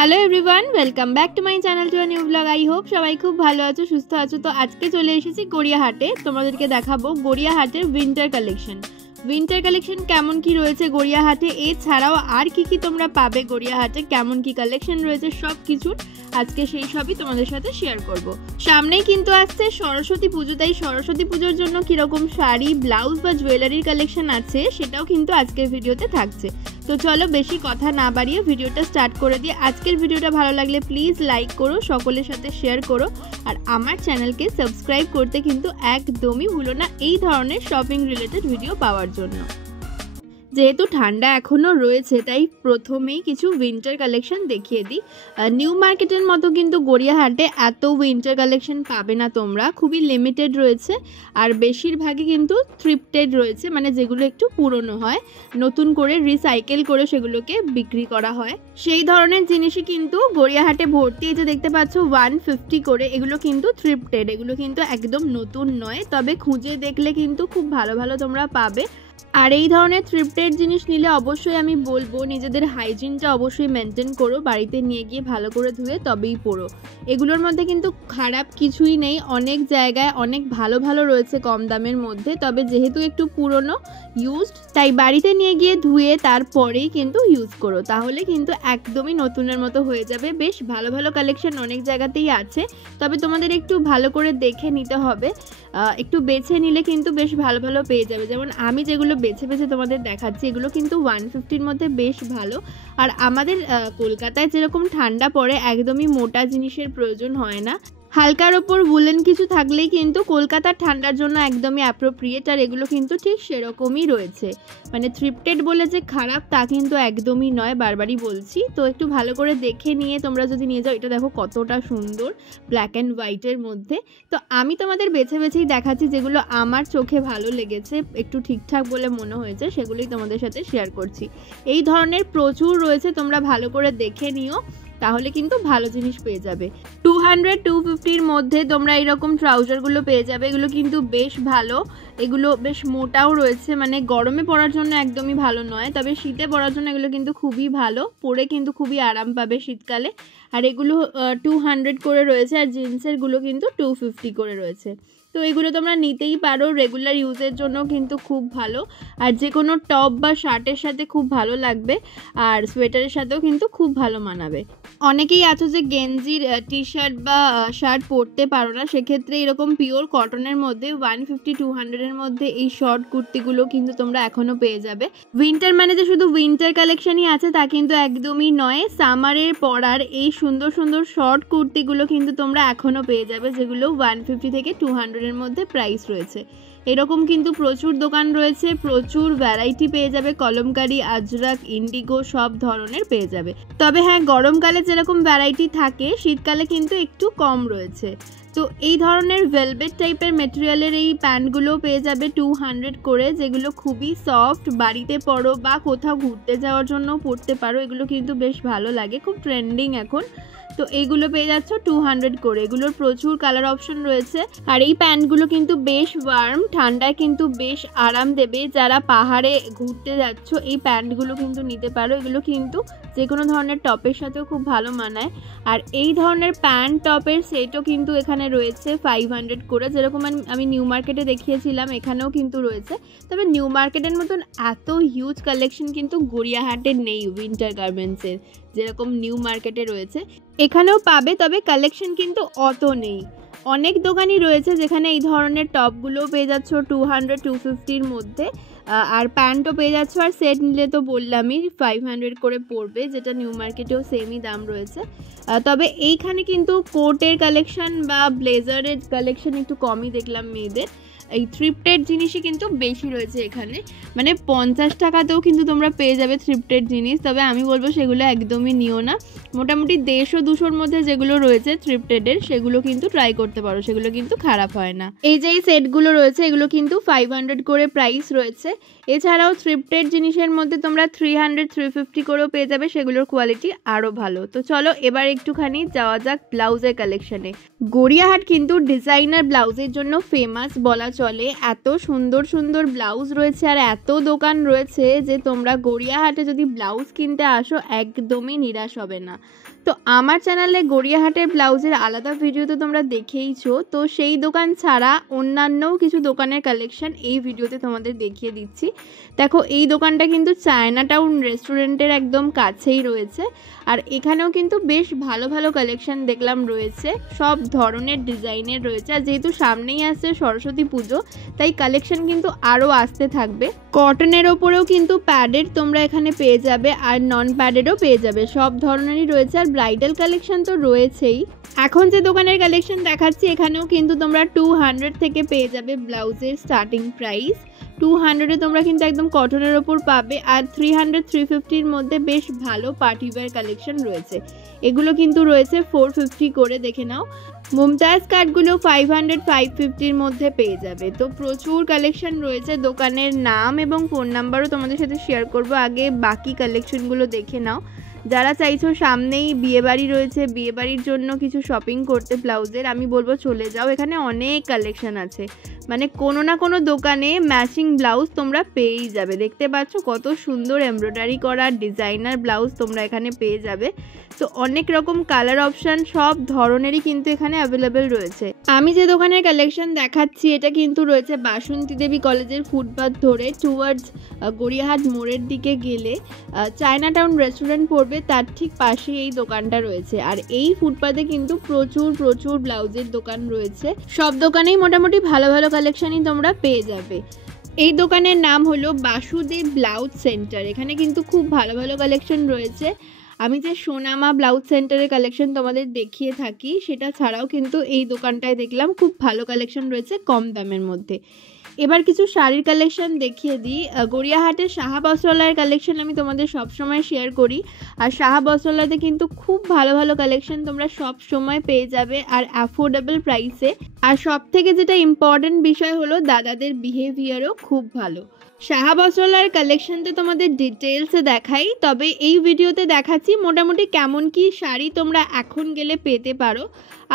Hello everyone, welcome back to my channel to a new blog. I hope সবাই খুব ভালো আছো, সুস্থ আছো। তো আজকে চলে এসেছি গড়িয়াহাটে, তোমাদেরকে দেখাবো গড়িয়াহাটের উইন্টার কালেকশন কেমন কি রয়েছে গড়িয়াহাটে, এছাড়াও আর কি কি তোমরা পাবে গড়িয়াহাটে, কেমন কি কালেকশন রয়েছে, সব কিছুর আজকে সেই সবই তোমাদের সাথে শেয়ার করব। সামনেই কিন্তু আসছে সরস্বতী পুজো, তাই সরস্বতী পুজোর জন্য কিরকম শাড়ি, ব্লাউজ বা জুয়েলারির কালেকশন আছে সেটাও কিন্তু আজকের ভিডিওতে থাকছে। তো চলো বেশি কথা না বাড়িয়ে ভিডিওটা স্টার্ট করে দিই। আজকের ভিডিওটা ভালো লাগলে প্লিজ লাইক করো, সকলের সাথে শেয়ার করো, আর আমার চ্যানেলকে সাবস্ক্রাইব করতে কিন্তু একদমই ভুলো না এই ধরনের শপিং রিলেটেড ভিডিও পাওয়ার জন্য। যেহেতু ঠান্ডা এখনও রয়েছে তাই প্রথমেই কিছু উইন্টার কালেকশন দেখিয়ে দিই। নিউ মার্কেটের মতো কিন্তু গড়িয়াহাটে এত উইন্টার কালেকশন পাবে না তোমরা, খুবই লিমিটেড রয়েছে, আর বেশিরভাগই কিন্তু থ্রিফটেড রয়েছে, মানে যেগুলো একটু পুরনো হয়, নতুন করে রিসাইকেল করে সেগুলোকে বিক্রি করা হয়, সেই ধরনের জিনিসই কিন্তু গড়িয়াহাটে ভর্তি। এই যে দেখতে পাচ্ছ 150 করে, এগুলো কিন্তু থ্রিফটেড, এগুলো কিন্তু একদম নতুন নয়, তবে খুঁজে দেখলে কিন্তু খুব ভালো ভালো তোমরা পাবে। আর এই ধরনের থ্রিফটেড জিনিস নিলে অবশ্যই আমি বলবো নিজেদের হাইজিনটা অবশ্যই মেনটেন করো, বাড়িতে নিয়ে গিয়ে ভালো করে ধুয়ে তবেই পরো। এগুলোর মধ্যে কিন্তু খারাপ কিছুই নেই, অনেক জায়গায় অনেক ভালো ভালো রয়েছে কম দামের মধ্যে, তবে যেহেতু একটু পুরনো ইউজড, তাই বাড়িতে নিয়ে গিয়ে ধুয়ে তারপরেই কিন্তু ইউজ করো, তাহলে কিন্তু একদমই নতুনের মতো হয়ে যাবে। বেশ ভালো ভালো কালেকশন অনেক জায়গাতেই আছে, তবে তোমাদের একটু ভালো করে দেখে নিতে হবে, একটু বেছে নিলে কিন্তু বেশ ভালো ভালো পেয়ে যাবে। যেমন আমি যেগুলো বেছে বেছে তোমাদের দেখাচ্ছি, এগুলো কিন্তু 150-র মধ্যে বেশ ভালো। আর আমাদের কলকাতায় যেরকম ঠান্ডা পড়ে, একদমই মোটা জিনিসের প্রয়োজন হয় না, হালকার ওপর উলেন কিছু থাকলেই কিন্তু কলকাতার ঠান্ডার জন্য একদমই অ্যাপ্রোপ্রিয়েট। আর এগুলো কিন্তু ঠিক সেরকমই রয়েছে, মানে থ্রিফটেড বলে যে খারাপ তা কিন্তু একদমই নয়, বারবারই বলছি। তো একটু ভালো করে দেখে নিয়ে তোমরা যদি নিয়ে যাও, এটা দেখো কতটা সুন্দর ব্ল্যাক অ্যান্ড হোয়াইটের মধ্যে। তো আমি তোমাদের বেছে বেছেই দেখাচ্ছি, যেগুলো আমার চোখে ভালো লেগেছে, একটু ঠিকঠাক বলে মনে হয়েছে, সেগুলোই তোমাদের সাথে শেয়ার করছি। এই ধরনের প্রচুর রয়েছে, তোমরা ভালো করে দেখে নিও, তাহলে কিন্তু ভালো জিনিস পেয়ে যাবে। 200-250-র মধ্যে তোমরা এরকম ট্রাউজারগুলো পেয়ে যাবে, এগুলো কিন্তু বেশ ভালো, এগুলো বেশ মোটাও রয়েছে, মানে গরমে পরার জন্য একদমই ভালো নয়, তবে শীতে পরার জন্য এগুলো কিন্তু খুবই ভালো, পরে কিন্তু খুবই আরাম পাবে শীতকালে। আর এগুলো 200 করে রয়েছে, আর জিন্সেরগুলো কিন্তু 250 করে রয়েছে। তো এগুলো তোমরা নিতেই পারো, রেগুলার ইউজের জন্য কিন্তু খুব ভালো, আর যে কোনো টপ বা শার্টের সাথে খুব ভালো লাগবে, আর সোয়েটারের সাথেও কিন্তু খুব ভালো মানাবে। অনেকেই আছো যে গেঞ্জির টি শার্ট বা শার্ট পরতে পারো না, সেক্ষেত্রে এরকম পিওর কটনের মধ্যে 150-200-এর মধ্যে এই শর্ট কুর্তিগুলো কিন্তু তোমরা এখনও পেয়ে যাবে। উইন্টার মানে যে শুধু উইন্টার কালেকশনই আছে তা কিন্তু একদমই নয়, সামারের পরার এই সুন্দর সুন্দর শর্ট কুর্তিগুলো কিন্তু তোমরা এখনও পেয়ে যাবে, যেগুলো 150-200-এর মধ্যে প্রাইস রয়েছে। এরকম কিন্তু প্রচুর দোকান রয়েছে, প্রচুর ভ্যারাইটি পেয়ে যাবে, কলমকারি, আজরাক, ইন্ডিগো সব ধরনের পেয়ে যাবে। তবে হ্যাঁ, গরমকালে যেরকম ভ্যারাইটি থাকে শীতকালে কিন্তু একটু কম রয়েছে। তো এই ধরনের ভেলভেট টাইপের মেটেরিয়ালের এই প্যান্টগুলো পেয়ে যাবে 200 করে, যেগুলো খুবই সফট, বাড়িতে পরো বা কোথাও ঘুরতে যাওয়ার জন্য পরতে পারো, এগুলো কিন্তু বেশ ভালো লাগে, খুব ট্রেন্ডিং এখন। তো এইগুলো পেয়ে যাচ্ছ 200 করে, এগুলোর প্রচুর কালার অপশন রয়েছে। আর এই প্যান্টগুলো কিন্তু বেশ ওয়ার্ম, ঠান্ডায় কিন্তু বেশ আরাম দেবে, যারা পাহাড়ে ঘুরতে যাচ্ছ এই প্যান্টগুলো কিন্তু নিতে পারো, এগুলো কিন্তু যে কোনো ধরনের টপের সাথেও খুব ভালো মানায়। আর এই ধরনের প্যান্ট টপের সেটও কিন্তু এখানে রয়েছে 500 করে, যেরকম আমি নিউ মার্কেটে দেখিয়েছিলাম এখানেও কিন্তু রয়েছে। তবে নিউ মার্কেটের মতন এত হিউজ কালেকশন কিন্তু গড়িয়াহাটে নেই উইন্টার গার্মেন্টসের, যেরকম নিউ মার্কেটে রয়েছে এখানেও পাবে, তবে কালেকশন কিন্তু অত নেই। অনেক দোকানই রয়েছে যেখানে এই ধরনের টপগুলোও পেয়ে যাচ্ছ 200-250-র মধ্যে, আর প্যান্টও পেয়ে যাচ্ছ, আর সেট নিলে তো বললামই 500 করে পড়বে, যেটা নিউ মার্কেটেও সেমই দাম রয়েছে। তবে এইখানে কিন্তু কোটের কালেকশন বা ব্লেজারের কালেকশন একটু কমই দেখলাম মেয়েদের, এই থ্রিফটেড জিনিসই কিন্তু বেশি রয়েছে এখানে, মানে 50 টাকাতেও কিন্তু তোমরা পেয়ে যাবে থ্রিফটেড জিনিস। তবে আমি বলবো সেগুলো একদমই নিও না, মোটামুটি 150-200-র মধ্যে যেগুলো রয়েছে থ্রিফটেডের সেগুলো কিন্তু ট্রাই করতে পারো, সেগুলো কিন্তু খারাপ হয় না। এই যে এই সেটগুলো রয়েছে এগুলো কিন্তু 500 করে প্রাইস রয়েছে। এছাড়াও থ্রিফটেড জিনিসের মধ্যে তোমরা 300-350 করেও পেয়ে যাবে, সেগুলোর কোয়ালিটি আরও ভালো। তো চলো এবার একটুখানি যাওয়া যাক ব্লাউজের কালেকশানে। গড়িয়াহাট কিন্তু ডিজাইনার ব্লাউজের জন্য ফেমাস বলা চলে। এত সুন্দর সুন্দর ব্লাউজ রয়েছে আর এত দোকান রয়েছে যে তোমরা গড়িয়াহাটে যদি ব্লাউজ কিনতে আসো একদমই নিরাশ হবে না। তো আমার চ্যানেলে গড়িয়াহাটের ব্লাউজের আলাদা ভিডিও তো তোমরা দেখেইছো, তো সেই দোকান ছাড়া অন্যান্যও কিছু দোকানের কালেকশন এই ভিডিওতে তোমাদের দেখিয়ে দিচ্ছি। দেখো এই দোকানটা কিন্তু চায়না টাউন রেস্টুরেন্টের একদম কাছেই রয়েছে, আর এখানেও কিন্তু বেশ ভালো ভালো কালেকশন দেখলাম রয়েছে, সব ধরনের ডিজাইনের রয়েছে। আর যেহেতু সামনেই আসছে সরস্বতী পুজো, তাই কালেকশন কিন্তু আরও আসতে থাকবে। কটনের ওপরেও কিন্তু প্যাডেড তোমরা এখানে পেয়ে যাবে আর নন প্যাডেডও পেয়ে যাবে, সব ধরনেরই রয়েছে। আর ব্রাইডাল কালেকশন তো রয়েছেই। এখন যে দোকানের কালেকশন দেখাচ্ছি এখানেও কিন্তু তোমরা 200 থেকে পেয়ে যাবে ব্লাউজের স্টার্টিং প্রাইস। 200-এ তোমরা কিন্তু একদম কটনের ওপর পাবে, আর 300-350-র মধ্যে বেশ ভালো পার্টিওয়্যার কালেকশন রয়েছে। এগুলো কিন্তু রয়েছে 450 করে, দেখে নাও। মুমতাজ কাটগুলো 500-550-র মধ্যে পেয়ে যাবে। তো প্রচুর কালেকশন রয়েছে। দোকানের নাম এবং ফোন নাম্বারও তোমাদের সাথে শেয়ার করব, আগে বাকি কালেকশনগুলো দেখে নাও। যারা চাইছো সামনেই বিয়েবাড়ি রয়েছে, বিয়েবাড়ির জন্য কিছু শপিং করতে ব্লাউজের, আমি বলবো চলে যাও, এখানে অনেক কালেকশন আছে। মানে কোনো না কোনো দোকানে ম্যাচিং ব্লাউজ তোমরা পেয়েই যাবে। দেখতে পাচ্ছ কত সুন্দর এমব্রয়ডারি করা ডিজাইনার ব্লাউজ তোমরা এখানে পেয়ে যাবে। তো অনেক রকম কালার অপশান সব ধরনেরই কিন্তু এখানে অ্যাভেলেবেল রয়েছে। আমি যে দোকানের কালেকশন দেখাচ্ছি এটা কিন্তু রয়েছে বাসন্তী দেবী কলেজের ফুটপাথ ধরে টুয়ার্ডস গড়িয়াহাট মোড়ের দিকে গেলে চায়না টাউন রেস্টুরেন্ট পড়বে, তার ঠিক পাশে এই দোকানটা রয়েছে। আর এই ফুটপাথে কিন্তু প্রচুর প্রচুর ব্লাউজের দোকান রয়েছে, সব দোকানেই মোটামুটি ভালো ভালো কালেকশনই তোমরা পেয়ে যাবে। এই দোকানের নাম হলো বাসুদেব ব্লাউজ সেন্টার। এখানে কিন্তু খুব ভালো ভালো কালেকশন রয়েছে। আমি যে সোনামা ব্লাউজ সেন্টারের কালেকশন তোমাদের দেখিয়ে থাকি, সেটা ছাড়াও কিন্তু এই দোকানটায় দেখলাম খুব ভালো কালেকশন রয়েছে কম দামের মধ্যে। এবার কিছু শাড়ির কালেকশন দেখিয়ে দিই। গড়িয়াহাটের সাহা বস্ত্রালয়ের কালেকশন আমি তোমাদের সবসময় শেয়ার করি, আর সাহা বস্ত্রালয়তে কিন্তু খুব ভালো ভালো কালেকশন তোমরা সব সময় পেয়ে যাবে আর অ্যাফোর্ডেবল প্রাইসে। আর সব থেকে যেটা ইম্পর্টেন্ট বিষয় হলো দাদাদের বিহেভিয়ারও খুব ভালো। সাহা বস্ত্রালয়ের কালেকশন তো তোমাদের ডিটেলসে দেখাই, তবে এই ভিডিওতে দেখাচ্ছি মোটামুটি কেমন কি শাড়ি তোমরা এখন গেলে পেতে পারো,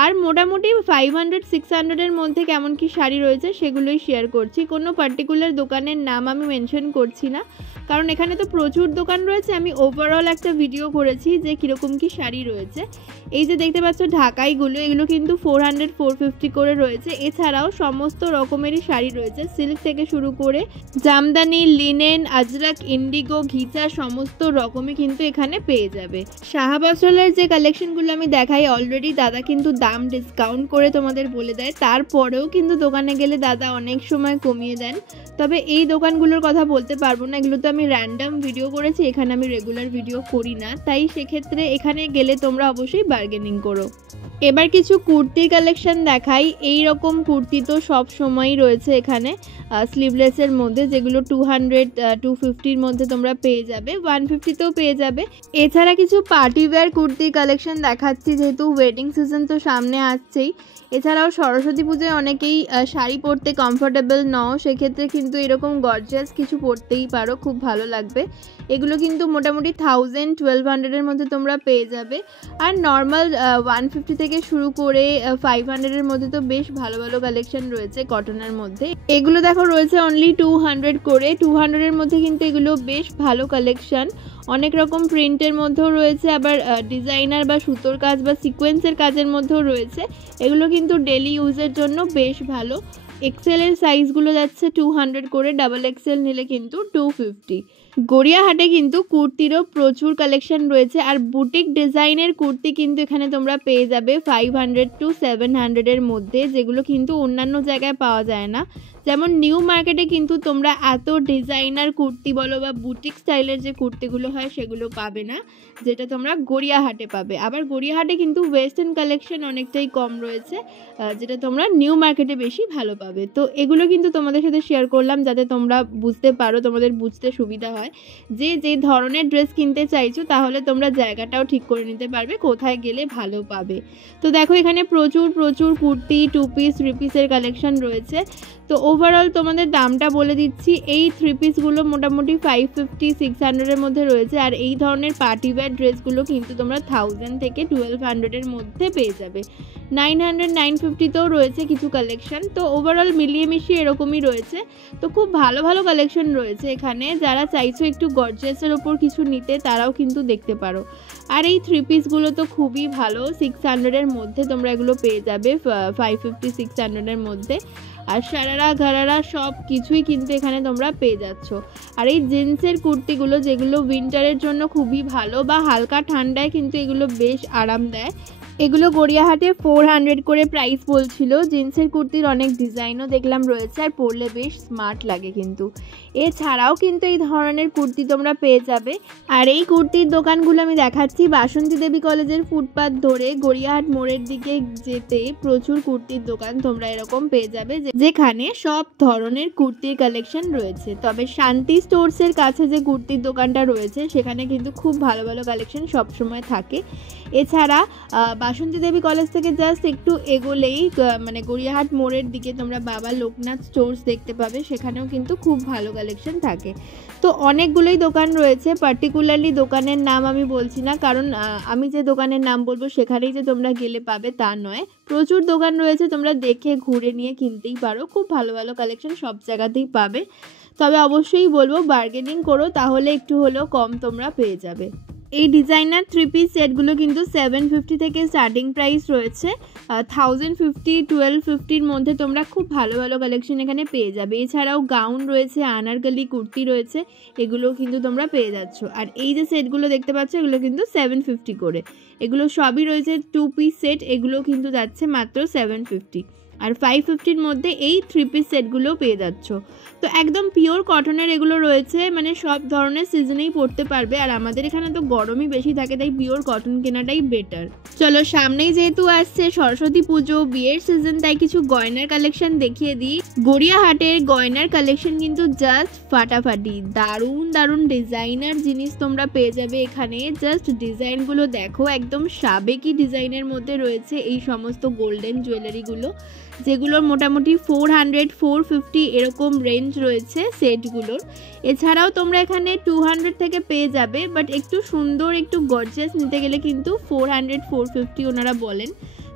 আর মোটামুটি 500-600-এর মধ্যে কেমন কি শাড়ি রয়েছে সেগুলোই শেয়ার করছি। কোনো পার্টিকুলার দোকানের নাম আমি মেনশন করছি না, কারণ এখানে তো প্রচুর দোকান রয়েছে। আমি ওভারঅল একটা ভিডিও করেছি যে কীরকম কি শাড়ি রয়েছে। এই যে দেখতে পাচ্ছ ঢাকাইগুলো, এগুলো কিন্তু 400-450 করে রয়েছে। এছাড়াও সমস্ত রকমেরই শাড়ি রয়েছে, সিল্ক থেকে শুরু করে জামদানি, লিনেন, আজরাক, ইন্ডিগো, ঘিচা সমস্ত রকমই কিন্তু এখানে পেয়ে যাবে। সাহা বস্ত্রালয়ের যে কালেকশনগুলো আমি দেখাই অলরেডি দাদা কিন্তু দাম ডিসকাউন্ট করে তোমাদের বলে দেয়, তারপরেও কিন্তু দোকানে গেলে দাদা অনেক সময় কমিয়ে দেন। তবে এই দোকানগুলোর কথা বলতে পারবো না, এগুলো তো আমি র্যান্ডম ভিডিও করেছি, এখানে আমি রেগুলার ভিডিও করি না, তাই সেক্ষেত্রে এখানে গেলে তোমরা অবশ্যই বার্গেনিং করো। এবার কিছু কুর্তির কালেকশন দেখাই। এই রকম কুর্তি তো সব সময়ই রয়েছে এখানে স্লিভলেসের মধ্যে, যেগুলো 200-250-র মধ্যে তোমরা পেয়ে যাবে, 150-তেও পেয়ে যাবে। এছাড়া কিছু পার্টিওয়্যার কুর্তির কালেকশন দেখাচ্ছি, যেহেতু ওয়েডিং সিজন তো সামনে আসছেই। এছাড়াও সরস্বতী পুজোয় অনেকেই শাড়ি পরতে কমফোর্টেবল নও, সেক্ষেত্রে কিন্তু এরকম গর্জিয়াস কিছু পরতেই পারো, খুব ভালো লাগবে। এগুলো কিন্তু মোটামুটি 1000-1200-এর মধ্যে তোমরা পেয়ে যাবে। আর নর্মাল 150 থেকে শুরু করে 500-এর মধ্যে তো বেশ ভালো ভালো কালেকশন রয়েছে কটনের মধ্যে। এগুলো দেখো রয়েছে অনলি 200 করে। 200-এর মধ্যে কিন্তু এগুলো বেশ ভালো কালেকশন। অনেক রকম প্রিন্টের মধ্যেও রয়েছে, আবার ডিজাইনার বা সুতোর কাজ বা সিকোয়েন্সের কাজের মধ্যেও রয়েছে। এগুলো কিন্তু ডেলি ইউজের জন্য বেশ ভালো। এক্সেলের সাইজগুলো যাচ্ছে 200 করে, ডাবল এক্সেল নিলে কিন্তু 250। গড়িয়াহাটে কিন্তু কুর্তিরও প্রচুর কালেকশন রয়েছে, আর বুটিক ডিজাইনের কুর্তি কিন্তু এখানে তোমরা পেয়ে যাবে 500-700-এর মধ্যে, যেগুলো কিন্তু অন্যান্য জায়গায় পাওয়া যায় না। যেমন নিউ মার্কেটে কিন্তু তোমরা এত ডিজাইনার কুর্তি বলো বা বুটিক স্টাইলের যে কুর্তিগুলো হয় সেগুলো পাবে না, যেটা তোমরা গড়িয়াহাটে পাবে। আবার গড়িয়াহাটে কিন্তু ওয়েস্টার্ন কালেকশন অনেকটাই কম রয়েছে, যেটা তোমরা নিউ মার্কেটে বেশি ভালো পাবে। তো এগুলো কিন্তু তোমাদের সাথে শেয়ার করলাম যাতে তোমরা বুঝতে পারো, তোমাদের বুঝতে সুবিধা হয় যে যে ধরনের ড্রেস কিনতে চাইছো, তাহলে তোমরা জায়গাটাও ঠিক করে নিতে পারবে কোথায় গেলে ভালো পাবে। তো দেখো এখানে প্রচুর প্রচুর কুর্তি, 2 পিস 3 পিসের কালেকশন রয়েছে। তো ওভারঅল তোমাদের দামটা বলে দিচ্ছি, এই 3 পিসগুলো মোটামুটি 550-600-এর মধ্যে রয়েছে। আর এই ধরনের পার্টি ওয়্যার ড্রেসগুলো কিন্তু তোমরা 1000 থেকে 1200-এর মধ্যে পেয়ে যাবে। 900-950তেও রয়েছে কিছু কালেকশন। তো ওভারঅল মিলিয়ে মিশিয়ে এরকমই রয়েছে। তো খুব ভালো ভালো কালেকশন রয়েছে এখানে। যারা চাইছো একটু গর্জিয়াসের ওপর কিছু নিতে তারাও কিন্তু দেখতে পারো। আর এই 3 পিসগুলো তো খুবই ভালো, 600-এর মধ্যে তোমরা এগুলো পেয়ে যাবে, 550-600-এর মধ্যে। আর সারারা ঘারারা সব কিছুই কিন্তু এখানে তোমরা পেয়ে যাচ্ছ। আর এই জিন্সের কুর্তিগুলো যেগুলো উইন্টারের জন্য খুবই ভালো, বা হালকা ঠান্ডায় কিন্তু এগুলো বেশ আরাম দেয়। এগুলো গড়িয়াহাটে 400 করে প্রাইস বলছিল। জিন্সের কুর্তির অনেক ডিজাইনও দেখলাম রয়েছে, আর পরলে বেশ স্মার্ট লাগে কিন্তু। এছাড়াও কিন্তু এই ধরনের কুর্তি তোমরা পেয়ে যাবে। আর এই কুর্তির দোকানগুলো আমি দেখাচ্ছি, বাসন্তী দেবী কলেজের ফুটপাথ ধরে গড়িয়াহাট মোড়ের দিকে যেতে প্রচুর কুর্তির দোকান তোমরা এরকম পেয়ে যাবে, যেখানে সব ধরনের কুর্তির কালেকশন রয়েছে। তবে শান্তি স্টোর্সের কাছে যে কুর্তির দোকানটা রয়েছে সেখানে কিন্তু খুব ভালো ভালো কালেকশন সবসময় থাকে। এছাড়া বাসন্তী দেবী কলেজ থেকে জাস্ট একটু এগোলেই মানে গড়িয়াহাট মোড়ের দিকে তোমরা বাবা লোকনাথ স্টোর্স দেখতে পাবে, সেখানেও কিন্তু খুব ভালো কালেকশন থাকে। তো অনেকগুলোই দোকান রয়েছে, পার্টিকুলারলি দোকানের নাম আমি বলছি না, কারণ আমি যে দোকানের নাম বলবো সেখানেই যে তোমরা গেলে পাবে তা নয়। প্রচুর দোকান রয়েছে, তোমরা দেখে ঘুরে নিয়ে কিনতেই পারো। খুব ভালো ভালো কালেকশন সব জায়গাতেই পাবে। তবে অবশ্যই বলবো বার্গেনিং করো, তাহলে একটু হলেও কম তোমরা পেয়ে যাবে। এই ডিজাইনার 3 পিস সেটগুলো কিন্তু 750 থেকে স্টার্টিং প্রাইস রয়েছে। 1050-1250-র মধ্যে তোমরা খুব ভালো ভালো কালেকশন এখানে পেয়ে যাবে। এছাড়াও গাউন রয়েছে, আনারকলি কুর্তি রয়েছে, এগুলো কিন্তু তোমরা পেয়ে যাচ্ছ। আর এই যে সেটগুলো দেখতে পাচ্ছ এগুলো কিন্তু 750 করে। এগুলো সবই রয়েছে 2 পিস সেট, এগুলো কিন্তু যাচ্ছে মাত্র 750। আর 550-র মধ্যে এই 3 পিস সেটগুলো পেয়ে যাচ্ছ। তো একদম পিওর কটনের এগুলো রয়েছে, মানে সব ধরনের সিজনেই পরতে পারবে। আর আমাদের এখানে তো গরমই বেশি থাকে, তাই পিওর কটন কেনাটাই বেটার। চলো, সামনেই যেহেতু আসছে সরস্বতী পুজো, বিয়ের সিজন, তাই কিছু গয়নার কালেকশন দেখিয়ে দিই। গড়িয়াহাটের গয়নার কালেকশন কিন্তু জাস্ট ফাটাফাটি, দারুণ দারুণ ডিজাইনার জিনিস তোমরা পেয়ে যাবে এখানে। জাস্ট ডিজাইনগুলো দেখো, একদম সাবেকি ডিজাইনের মধ্যে রয়েছে এই সমস্ত গোল্ডেন জুয়েলারিগুলো, যেগুলোর মোটামুটি 400-450 এরকম রেঞ্জ রয়েছে সেটগুলোর। এছাড়াও তোমরা এখানে 200 থেকে পেয়ে যাবে, বাট একটু সুন্দর একটু গর্জিয়াস নিতে গেলে কিন্তু 400-450 ওনারা বলেন।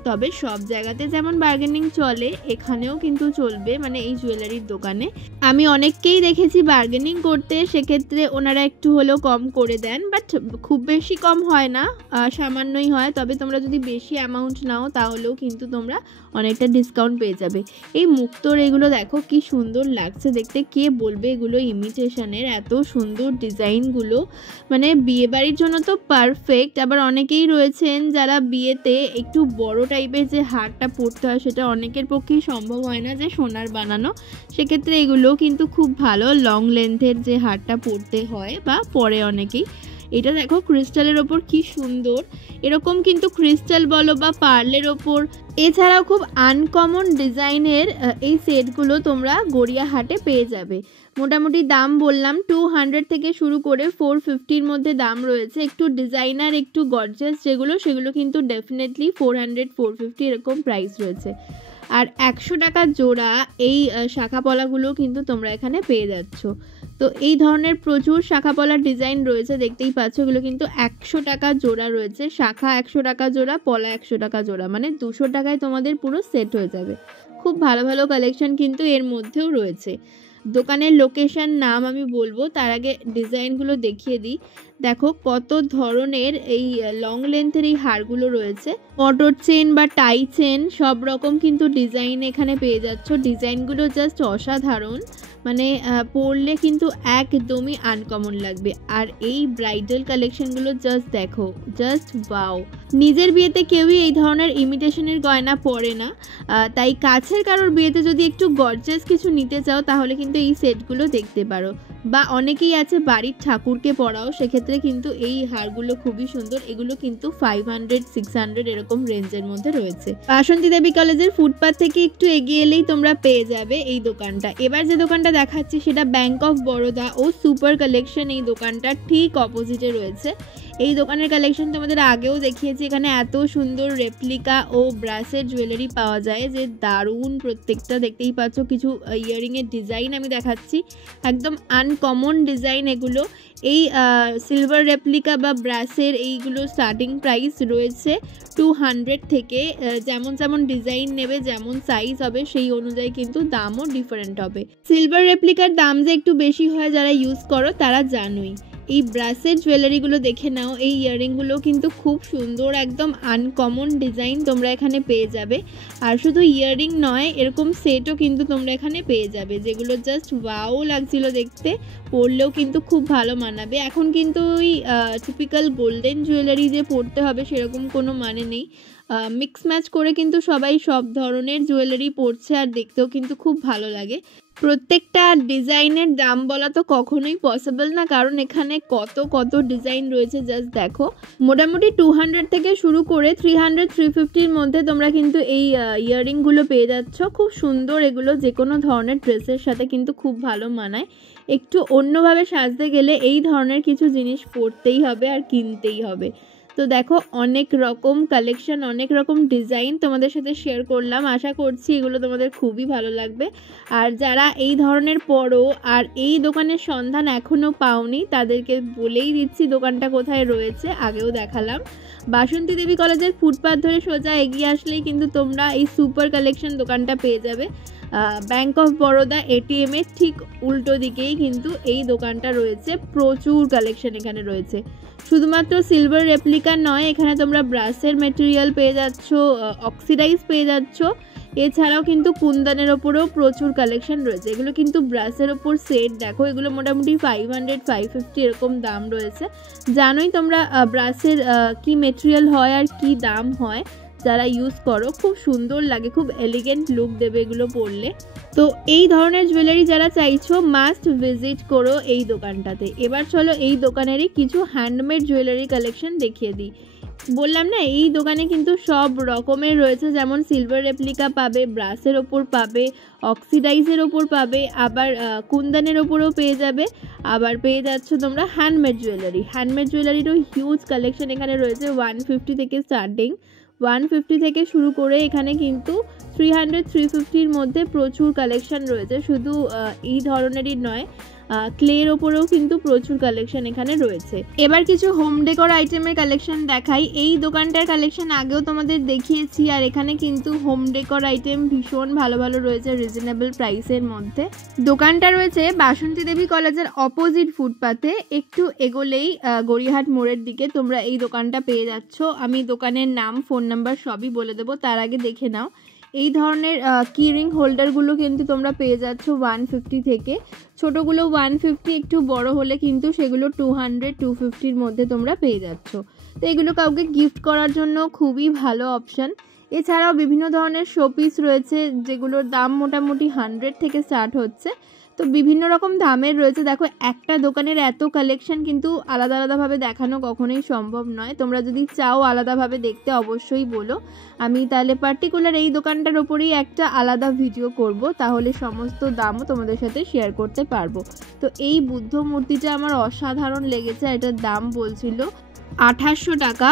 তবে সব জায়গাতে যেমন বার্গেনিং চলে এখানেও কিন্তু চলবে, মানে এই জুয়েলারির দোকানে আমি অনেককেই দেখেছি বার্গেনিং করতে, সেক্ষেত্রে ওনারা একটু হলেও কম করে দেন, বাট খুব বেশি কম হয় না, সামান্যই হয়। তবে তোমরা যদি বেশি অ্যামাউন্ট নাও তাহলেও কিন্তু তোমরা অনেকটা ডিসকাউন্ট পেয়ে যাবে। এই মুক্তোর এগুলো দেখো কি সুন্দর লাগছে দেখতে, কে বলবে এগুলো ইমিটেশনের, এত সুন্দর ডিজাইনগুলো, মানে বিয়ে বাড়ির জন্য তো পারফেক্ট। আবার অনেকেই রয়েছেন যারা বিয়েতে একটু বড় টাইপের যে হারটা পরতে হয় সেটা অনেকের পক্ষেই সম্ভব হয় না যে সোনার বানানো, সেক্ষেত্রে এগুলো কিন্তু খুব ভালো লং লেন্থের যে হারটা পরতে হয় বা পরে অনেকেই। এটা দেখো ক্রিস্টালের ওপর কি সুন্দর, এরকম কিন্তু ক্রিস্টাল বলো বা পার্লের ওপর। এছাড়াও খুব আনকমন ডিজাইনের এই সেটগুলো তোমরা গড়িয়াহাটে পেয়ে যাবে। মোটামুটি দাম বললাম 200 থেকে শুরু করে 450-র মধ্যে দাম রয়েছে। একটু ডিজাইনার একটু গর্জিয়াস যেগুলো, সেগুলো কিন্তু ডেফিনেটলি 400-450 এরকম প্রাইস রয়েছে। আর 100 টাকা জোড়া এই শাখাপলাগুলো কিন্তু তোমরা এখানে পেয়ে যাচ্ছ। তো এই ধরনের প্রচুর শাখাপলার ডিজাইন রয়েছে, দেখতেই পাচ্ছ। এগুলো কিন্তু 100 টাকা জোড়া রয়েছে, শাখা 100 টাকা জোড়া, পলা 100 টাকা জোড়া, মানে 200 টাকায় তোমাদের পুরো সেট হয়ে যাবে। খুব ভালো ভালো কালেকশন কিন্তু এর মধ্যেও রয়েছে। দোকানের লোকেশন নাম আমি বলবো, তার আগে ডিজাইনগুলো দেখিয়ে দিই। দেখো কত ধরনের এই লং লেন্থের এই হারগুলো রয়েছে, মটর চেন বা টাই চেন সব রকম কিন্তু ডিজাইন এখানে পেয়ে যাচ্ছ। ডিজাইনগুলো জাস্ট অসাধারণ, মানে পরলে কিন্তু একদমই আনকমন লাগবে। আর এই ব্রাইডাল কালেকশনগুলো জাস্ট দেখো, জাস্ট ওয়াও। নিজের বিয়েতে কেউই এই ধরনের ইমিটেশনের গয়না পরে না, তাই কাছের কারোর বিয়েতে যদি একটু গর্জিয়াস কিছু নিতে চাও তাহলে কিন্তু এই সেটগুলো দেখতে পারো। বা অনেকেই আছে বাড়ির ঠাকুরকে পরাও, সেক্ষেত্রে কিন্তু এই হারগুলো খুবই সুন্দর। এগুলো কিন্তু 500-600 এরকম রেঞ্জের মধ্যে রয়েছে। বাসন্তী দেবী কলেজের ফুটপাথ থেকে একটু এগিয়ে এলেই তোমরা পেয়ে যাবে এই দোকানটা। এবার যে দোকানটা দেখাচ্ছি সেটা ব্যাংক অফ বরোদা ও সুপার কালেকশন, এই দোকানটা ঠিক অপোজিটে রয়েছে। এই দোকানের কালেকশন তোমাদের আগেও দেখিয়েছি। এখানে এত সুন্দর রেপ্লিকা ও ব্রাসের জুয়েলারি পাওয়া যায় যে দারুণ প্রত্যেকটা। দেখতেই পাচ্ছ কিছু ইয়াররিংয়ের ডিজাইন আমি দেখাচ্ছি, একদম আনকমন ডিজাইন এগুলো। এই সিলভার রেপ্লিকা বা ব্রাসের এইগুলো স্টার্টিং প্রাইস রয়েছে 200 থেকে। যেমন যেমন ডিজাইন নেবে, যেমন সাইজ হবে, সেই অনুযায়ী কিন্তু দামও ডিফারেন্ট হবে। সিলভার রেপ্লিকার দাম যে একটু বেশি হয়, যারা ইউজ করো তারা জানোই। এই ব্রাসের জুয়েলারিগুলো দেখে নাও, এই ইয়াররিংগুলো কিন্তু খুব সুন্দর, একদম আনকমন ডিজাইন তোমরা এখানে পেয়ে যাবে। আর শুধু ইয়াররিং নয়, এরকম সেটও কিন্তু তোমরা এখানে পেয়ে যাবে, যেগুলো জাস্ট ওয়াও লাগছিল দেখতে, পরলেও কিন্তু খুব ভালো মানাবে। এখন কিন্তু ওই টিপিক্যাল গোল্ডেন জুয়েলারি যে পরতে হবে সেরকম কোনো মানে নেই। মিক্স ম্যাচ করে কিন্তু সবাই সব ধরনের জুয়েলারি পরছে, আর দেখতেও কিন্তু খুব ভালো লাগে। প্রত্যেকটা ডিজাইনের দাম বলা তো কখনোই পসিবল না, কারণ এখানে কত কত ডিজাইন রয়েছে জাস্ট দেখো। মোটামুটি 200 থেকে শুরু করে 300-350-র মধ্যে তোমরা কিন্তু এই ইয়াররিংগুলো পেয়ে যাচ্ছ। খুব সুন্দর এগুলো, যে কোনো ধরনের ড্রেসের সাথে কিন্তু খুব ভালো মানায়। একটু অন্যভাবে সাজতে গেলে এই ধরনের কিছু জিনিস পরতেই হবে আর কিনতেই হবে। তো দেখো অনেক রকম কালেকশন, অনেক রকম ডিজাইন তোমাদের সাথে শেয়ার করলাম। আশা করছি এগুলো তোমাদের খুবই ভালো লাগবে। আর যারা এই ধরনের পরো আর এই দোকানের সন্ধান এখনও পাওনি, তাদেরকে বলেই দিচ্ছি দোকানটা কোথায় রয়েছে। আগেও দেখালাম, বাসন্তী দেবী কলেজের ফুটপাথ ধরে সোজা এগিয়ে আসলেই কিন্তু তোমরা এই সুপার কালেকশন দোকানটা পেয়ে যাবে। ব্যাংক অফ বরোদা এটিএম এর ঠিক উল্টো দিকেই কিন্তু এই দোকানটা রয়েছে। প্রচুর কালেকশন এখানে রয়েছে। শুধুমাত্র সিলভার রেপ্লিকা নয়, এখানে তোমরা ব্রাসের মেটেরিয়াল পেয়ে যাচ্ছ, অক্সিডাইজ পেয়ে যাচ্ছ। এছাড়াও কিন্তু কুন্দনের ওপরেও প্রচুর কালেকশন রয়েছে। এগুলো কিন্তু ব্রাসের ওপর সেট, দেখো এগুলো মোটামুটি 500-550 এরকম দাম রয়েছে। জানোই তোমরা ব্রাসের কি মেটেরিয়াল হয় আর কি দাম হয়। যারা ইউজ করো খুব সুন্দর লাগে, খুব এলিগেন্ট লুক দেবে এগুলো পরলে। তো এই ধরনের জুয়েলারি যারা চাইছো, মাস্ট ভিজিট করো এই দোকানটাতে। এবার চলো এই দোকানেরই কিছু হ্যান্ডমেড জুয়েলারি কালেকশন দেখিয়ে দিই। বললাম না, এই দোকানে কিন্তু সব রকমের রয়েছে, যেমন সিলভার রেপ্লিকা পাবে, ব্রাসের ওপর পাবে, অক্সিডাইজের ওপর পাবে, আবার কুন্দনের ওপরও পেয়ে যাবে, আবার পেয়ে যাচ্ছ তোমরা হ্যান্ডমেড জুয়েলারি। হ্যান্ডমেড জুয়েলারিরও হিউজ কালেকশন এখানে রয়েছে। 150 থেকে স্টার্টিং, 150 থেকে শুরু করে এখানে কিন্তু 300-350-র মধ্যে প্রচুর কালেকশন রয়েছে। শুধু এই ধরনেরই নয়, ক্লের ওপরেও কিন্তু প্রচুর কালেকশন এখানে রয়েছে। এবার কিছু হোম ডেকোর আইটেমের কালেকশন দেখাই। এই দোকানটার কালেকশন আগেও তোমাদের দেখিয়েছি, আর এখানে কিন্তু হোম ডেকোর আইটেম ভীষণ ভালো ভালো রয়েছে রিজনেবল প্রাইসের মধ্যে। দোকানটা রয়েছে বাসন্তী দেবী কলেজের অপোজিট ফুটপাথে। একটু এগোলেই গড়িয়াহাট মোড়ের দিকে তোমরা এই দোকানটা পেয়ে যাচ্ছ। আমি দোকানের নাম, ফোন নাম্বার সবই বলে দেবো, তার আগে দেখে নাও। এই ধরনের কিরিং হোল্ডারগুলো কিন্তু তোমরা পেয়ে যাচ্ছ 150 থেকে। ছোটোগুলো 150, একটু বড় হলে কিন্তু সেগুলো 200-250-র মধ্যে তোমরা পেয়ে যাচ্ছ। তো এগুলো কাউকে গিফট করার জন্য খুবই ভালো অপশান। এছাড়াও বিভিন্ন ধরনের শোপিস রয়েছে, যেগুলোর দাম মোটামুটি 100 থেকে স্টার্ট হচ্ছে। তো বিভিন্ন রকম দামের রয়েছে। দেখো একটা দোকানের এত কালেকশন কিন্তু আলাদা আলাদাভাবে দেখানো কখনোই সম্ভব নয়। তোমরা যদি চাও আলাদাভাবে দেখতে অবশ্যই বলো, আমি তাহলে পার্টিকুলার এই দোকানটার ওপরেই একটা আলাদা ভিডিও করব, তাহলে সমস্ত দামও তোমাদের সাথে শেয়ার করতে পারবো। তো এই বুদ্ধ মূর্তিটা আমার অসাধারণ লেগেছে। এটার দাম বলছিল 2800 টাকা।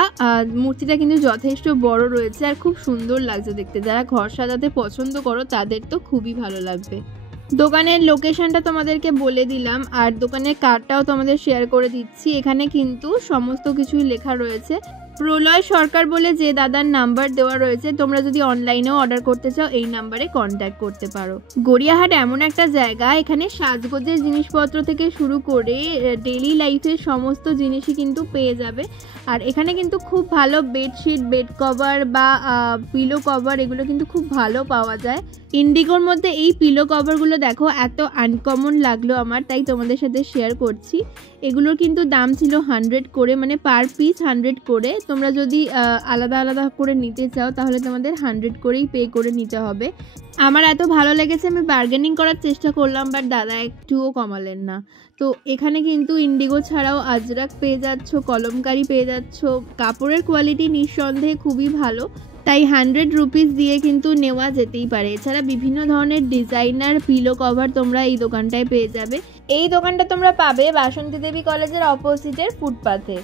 মূর্তিটা কিন্তু যথেষ্ট বড় রয়েছে আর খুব সুন্দর লাগছে দেখতে। যারা ঘর সাজাতে পছন্দ করো তাদের তো খুবই ভালো লাগবে। দোকানের লোকেশনটা তোমাদেরকে বলে দিলাম, আর দোকানের কার্ডটাও তোমাদের শেয়ার করে দিচ্ছি। এখানে কিন্তু সমস্ত কিছুই লেখা রয়েছে। প্রলয় সরকার বলে যে দাদার নাম্বার দেওয়া রয়েছে, তোমরা যদি অনলাইনেও অর্ডার করতে চাও এই নাম্বারে কন্ট্যাক্ট করতে পারো। গড়িয়াহাট এমন একটা জায়গা, এখানে সাজগোজের জিনিসপত্র থেকে শুরু করে ডেইলি লাইফের সমস্ত জিনিসই কিন্তু পেয়ে যাবে। আর এখানে কিন্তু খুব ভালো বেডশিট, বেড কভার বা পিলো কভার, এগুলো কিন্তু খুব ভালো পাওয়া যায়। ইন্ডিগোর মধ্যে এই পিলো কভারগুলো দেখো এত আনকমন লাগলো আমার, তাই তোমাদের সাথে শেয়ার করছি। এগুলোর কিন্তু দাম ছিল 100 করে, মানে পার পিস 100 করে। তোমরা যদি আলাদা আলাদা করে নিতে চাও তাহলে তোমাদের 100 করেই পে করে নিতে হবে। আমার এত ভালো লেগেছে, আমি বার্গেনিং করার চেষ্টা করলাম, বাট দাদা একটুও কমালেন না। তো এখানে কিন্তু ইন্ডিগো ছাড়াও আজরাক পেয়ে যাচ্ছ, কলমকারি পেয়ে যাচ্ছ। কাপড়ের কোয়ালিটি নিঃসন্দেহে খুবই ভালো, তাই 100 রুপিস দিয়ে কিন্তু নেওয়া যেতেই পারে। এছাড়া বিভিন্ন ধরনের ডিজাইনার পিলো কভার তোমরা এই দোকানটায় পেয়ে যাবে। এই দোকানটা তোমরা পাবে বাসন্তী দেবী কলেজের অপোজিটের ফুটপাথে।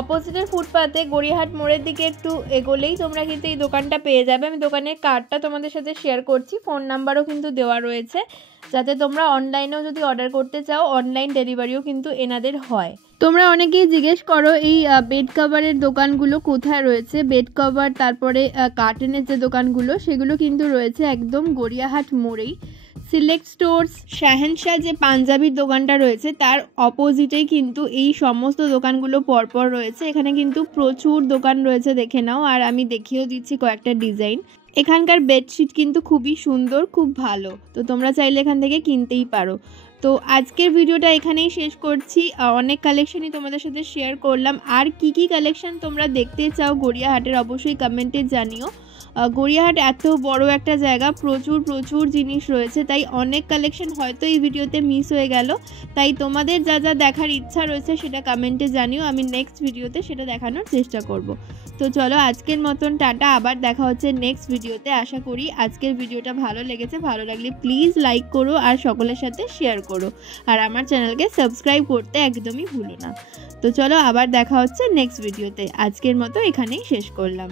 অপোজিটের ফুটপাতে গড়িয়াহাট মোড়ের দিকে একটু এগোলেই তোমরা কিন্তু এই দোকানটা পেয়ে যাবে। আমি দোকানের কার্ডটা তোমাদের সাথে শেয়ার করছি, ফোন নাম্বারও কিন্তু দেওয়া রয়েছে, যাতে তোমরা অনলাইনেও যদি অর্ডার করতে চাও অনলাইন ডেলিভারিও কিন্তু এনাদের হয়। তোমরা অনেকেই জিজ্ঞেস করো এই বেড কভারের দোকানগুলো কোথায় রয়েছে। বেড কভার তারপরে কার্টেনের যে দোকানগুলো সেগুলো কিন্তু রয়েছে একদম গড়িয়াহাট মোড়েই। সিলেক্ট স্টোর্স শাহেনশাহ যে পাঞ্জাবির দোকানটা রয়েছে তার অপোজিটেই কিন্তু এই সমস্ত দোকানগুলো পরপর রয়েছে। এখানে কিন্তু প্রচুর দোকান রয়েছে, দেখে নাও। আর আমি দেখিয়েও দিচ্ছি কয়েকটা ডিজাইন। এখানকার বেডশিট কিন্তু খুবই সুন্দর, খুব ভালো, তো তোমরা চাইলে এখান থেকে কিনতেই পারো। তো আজকের ভিডিওটা এখানেই শেষ করছি। অনেক কালেকশনই তোমাদের সাথে শেয়ার করলাম। আর কি কি কালেকশন তোমরা দেখতে চাও গড়িয়াহাটের অবশ্যই কমেন্টে জানিও। গড়িয়াহাট এত বড় একটা জায়গা, প্রচুর জিনিস রয়েছে, তাই অনেক কালেকশন হয়তো এই ভিডিওতে মিস হয়ে গেল। তাই তোমাদের যা যা দেখার ইচ্ছা রয়েছে সেটা কমেন্টে জানিও, আমি নেক্সট ভিডিওতে সেটা দেখানোর চেষ্টা করব। তো চলো আজকের মতন টাটা, আবার দেখা হচ্ছে নেক্সট ভিডিওতে। আশা করি আজকের ভিডিওটা ভালো লেগেছে। ভালো লাগলে প্লিজ লাইক করো আর সকলের সাথে শেয়ার করো, আর আমার চ্যানেলকে সাবস্ক্রাইব করতে একদমই ভুলো না। তো চলো আবার দেখা হচ্ছে নেক্সট ভিডিওতে। আজকের মতো এখানেই শেষ করলাম।